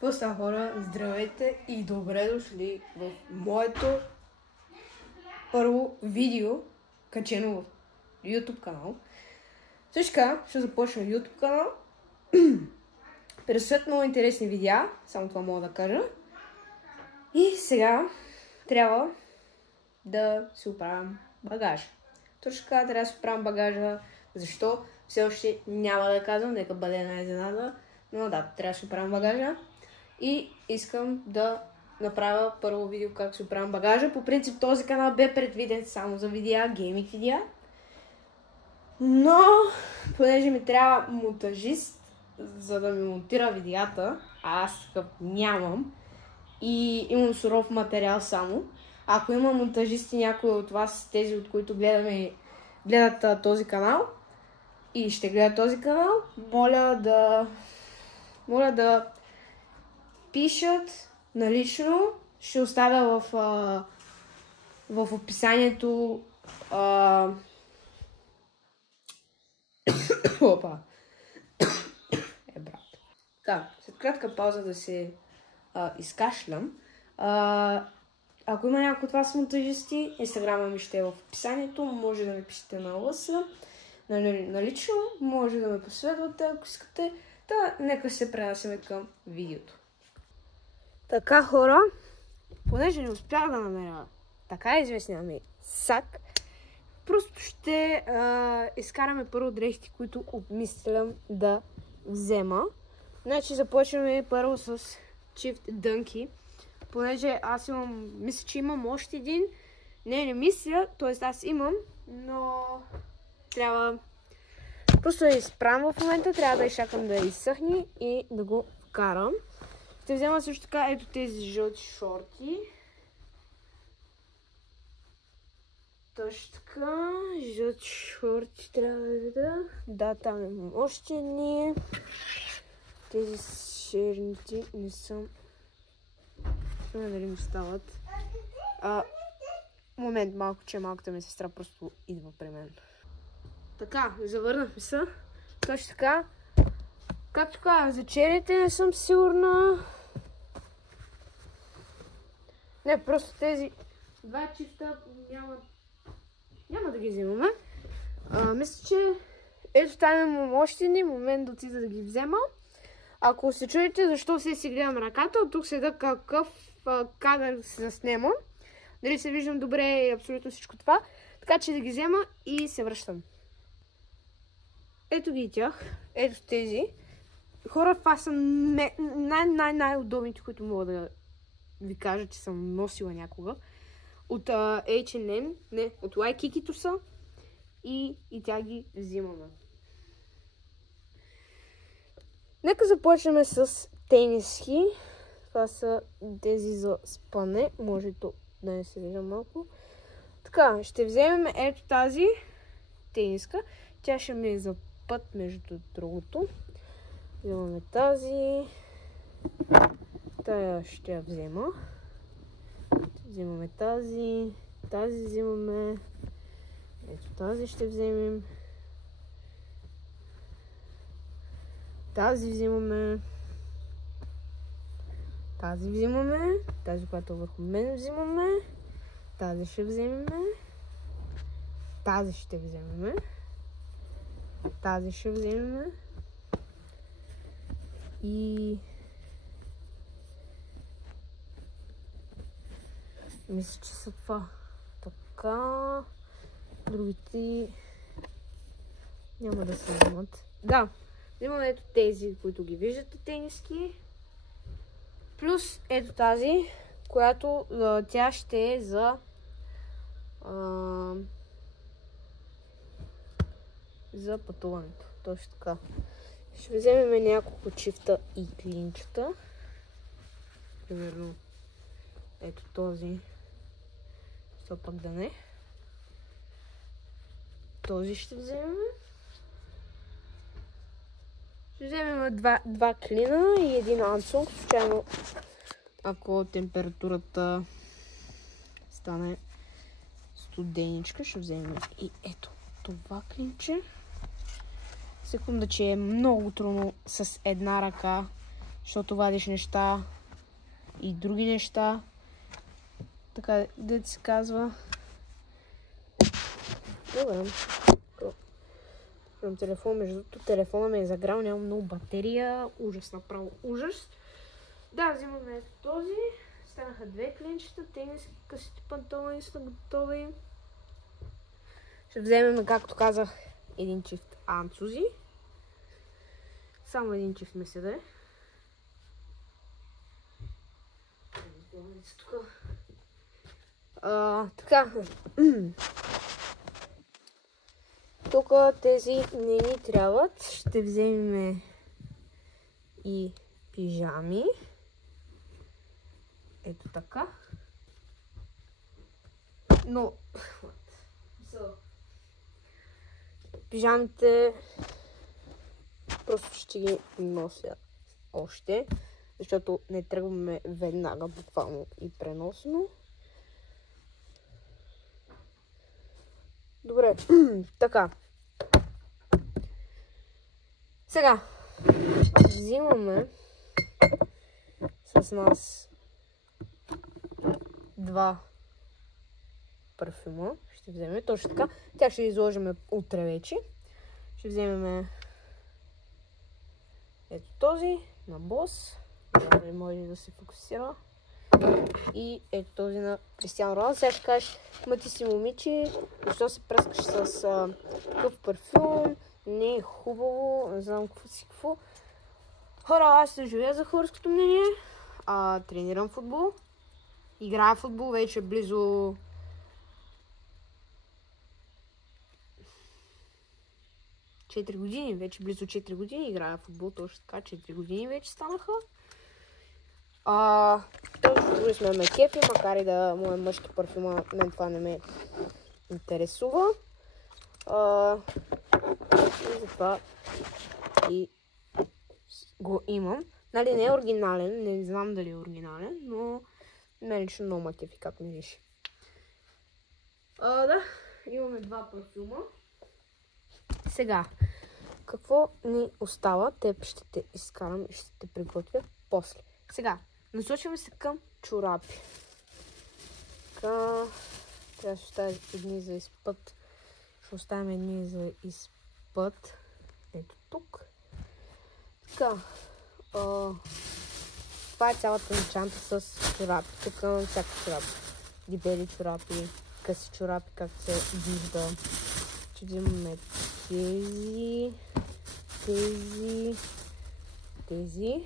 Какво става, хора? Здравейте и добре дошли в моето първо видео, качено в YouTube канал. Също така ще започна YouTube канал. Предстоят много интересни видеа, само това мога да кажа. И сега трябва да си оправям багажа. Точно така трябва да си оправям багажа. Защо? Все още няма да казвам, нека бъде една изненада. Но да, трябва да си оправям багажа. И искам да направя първо видео как си оправям багажа. По принцип този канал бе предвиден само за видеа, гейминг видеа. Но, понеже ми трябва монтажист, за да ми монтира видеята, а аз такъв нямам и имам суров материал само. Ако има монтажисти, някои от вас, тези от които гледат този канал и ще гледат този канал, моля да пишат налично. Ще оставя в описанието опа. Брат. Така, след кратка пауза да се изкашлям. Ако има някой от вас монтажисти, инстаграма ми ще е в описанието, може да ми пишете на ЛС, налично, може да ме последвате, ако искате. Та, нека се пренасяме към видеото. Така, хора, понеже не успях да намеря така известния ми сак, просто ще изкараме първо дрехите, които обмислям да взема. Значи започваме първо с чифт дънки, понеже аз мисля, че имам още един. Не мисля, т.е. аз имам, но трябва просто да изправям в момента, трябва да изчакам да изсъхне и да го вкарам. Ще взема също така ето тези жълти шорти. Точно така, жълти шорти трябва да видя. Да, там имам още едни. Тези черните не съм... Не знам дали ми стават. Момент, малко, че малката ми сестра просто идва при мен. Така, завърнахме се. Точно така. Както казах, за черните не съм сигурна. Не, просто тези два чифта няма да ги взимаме. Мисля, че ето там имам още един момент да отида да ги взема. Ако се чудите защо си гледам ръката, от тук седа какъв кадър се заснема. Дали се виждам добре и абсолютно всичко това. Така че да ги взема и се връщам. Ето ги тях. Ето тези. Хора, това са най-удобните, които мога да ви кажа, че съм носила някога. От H&M, не, от Waikiki са и тя ги взимаме. Нека започнем с тениски. Това са тези за спане. Може да не се вижда малко. Така, ще вземем ето тази тениска. Тя ще ми е за път, между другото. Вземаме тази. Тая ще я взема. Взимаме тази. Тази взимаме. Ето тази ще вземем. Тази взимаме. Тази взимаме. Тази, която върху мен взимаме. Тази ще вземем. Тази ще вземем. Тази ще вземем. И мисля, че са това. Така. Другите няма да се вземат. Да, взимаме ето тези, които ги виждате, тениски. Плюс ето тази, която тя ще е за пътуването. Точно така. Ще вземем няколко чифта и клинчета. Примерно ето този. Що пък да не. Този ще вземем. Ще вземем два клина и един ансунг. Случайно, ако температурата стане студеничка, ще вземем и ето това клинче. Секунда, че е много трудно с една ръка. защото вадиш неща и други неща. Така, дето се казва. Добре. Имам телефон, между другото телефона ме е заграл, нямам много батерия. Ужас, направо ужас. Да, взимаме ето този. Станаха две клинчета, тениски, късите панталони са готови. Ще вземем, както казах, един чифт анцузи. Само един чифт ми се даде. Така. Тук тези не ни трябват. Ще вземем и пижами. Ето така. Но пижамите просто ще ги нося още, защото не тръгваме веднага, буквално и преносно. Добре, така. Сега взимаме с нас два парфюма. Ще вземем точно така. Тя ще изложим утре вече. Ще вземем ето този на Бос. Не може да се фокусира. И ето този на Кристиано Роналдо. Сега ще кажеш, ма ти си момиче, защо се пръскаш с такъв парфюм? Не е хубаво, не знам какво. Хора, аз се живея за хорското мнение. Тренирам футбол. Играя футбол вече близо 4 години. Вече близо 4 години играя футбол, точно така. 4 години вече станаха. Този футбол сме ме кефи, макар и да му е мъжки парфюма, мен това не ме интересува. И затова и го имам. Нали, не е оригинален, не знам дали е оригинален, но мен лично много ме кефи как мирише. Да, имаме два парфюма. Сега, какво ни остава? Теб ще те изкарам и ще те приготвя после. Сега, насочваме се към чорапи. Така, трябва да оставим едни за изпът. Ще оставим едни за изпът. Ето тук. Така, това е цялата ни чанта с чорапи. Тук имам всяка чорапи. Дебели чорапи, къси чорапи, както се вижда. Ще взимаме тези.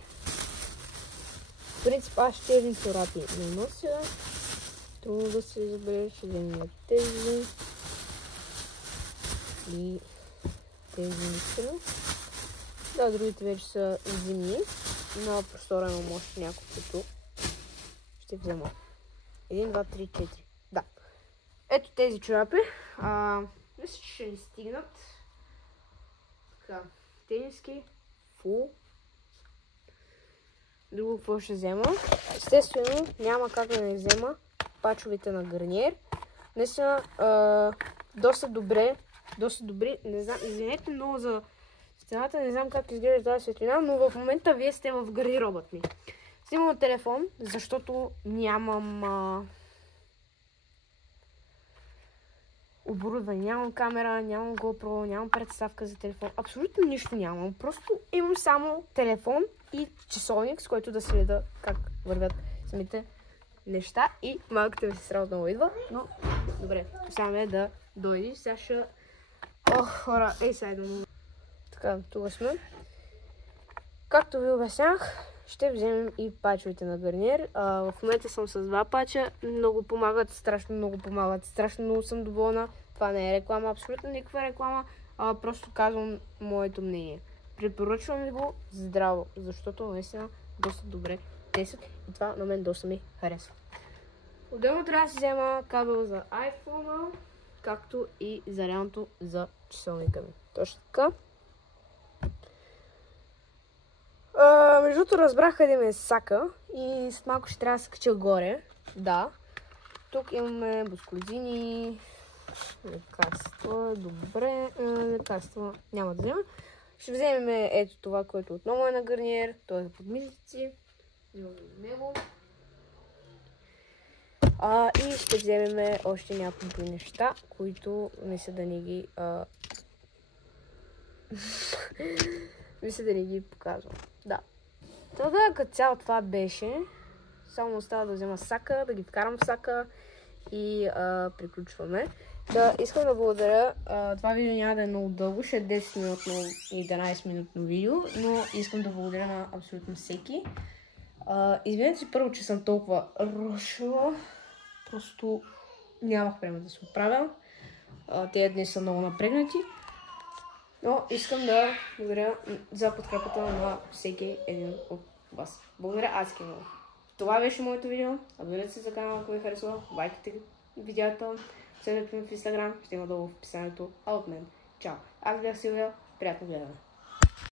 В принцип аз ще един чорапи не нося. Трудно да се забележи. Ще вземем тези. И тези наистина. Да, другите вече са зимни. На простора имам още няколкото. Ще взема. 1, 2, 3, 4. Да. Ето тези чорапи. Мисля, че ще ни стигнат. Така. Тениски. Фул. Друго какво ще взема? Естествено, няма как да не взема пачовете на Гарниер. Наистина, доста добри. Не знам, извинете много за стената, не знам как изглежда тази светлина, но в момента вие сте в гардеробът ми. Снимам телефон, защото нямам оборудване, нямам камера, нямам GoPro, нямам представка за телефон. Абсолютно нищо нямам. Просто имам само телефон и часовник, с който да следа как вървят самите неща. И малката ми сестра отново идва, но добре, оставяме да дойде. Сега ще... хора, сега идвам. Така, тук сме. Както ви обяснях, ще вземем и пачовете на Гарниер. В момента съм с два пача. Много помагат, страшно много помагат. Страшно много съм доволна. Това не е реклама, абсолютно никаква реклама. Просто казвам моето мнение. Препоръчвам ви го здраво, защото наистина доста добре действат и това на мен доста ми харесва. Отделно трябва да си взема кабел за iPhone, както и зарядното за часовника ми. Точно така. Между другото разбрах къде ми е сака и след малко ще трябва да се кача горе. Да. Тук имаме бускозини, лекарства, добре, лекарства няма да взема. Ще вземем ето това, което отново е на гарниер. Той е под мислици. Взимаме него. И ще вземем още някакви неща, които мисля да ни ги... мисля да ни ги показвам. Да. Тогава като цяло това беше. Само остава да взема сака, да ги вкарам в сака и приключваме. Да, искам да благодаря. Това видео няма да е много дълго, ще е 10-минутно и 11-минутно видео, но искам да благодаря на абсолютно всеки. Извинете си първо, че съм толкова рушила. Просто нямах време да се оправя. Тези дни са много напрегнати. Но искам да благодаря за подкрепата на всеки един от вас. Благодаря адски много. Това беше моето видео. Абонирайте се за канала, ако ви е харесало. Лайкайте видеото. Следвайте ме в Instagram. Ще има долу в описанието. А от мен. Чао. Аз бях Силвия. Приятно гледане.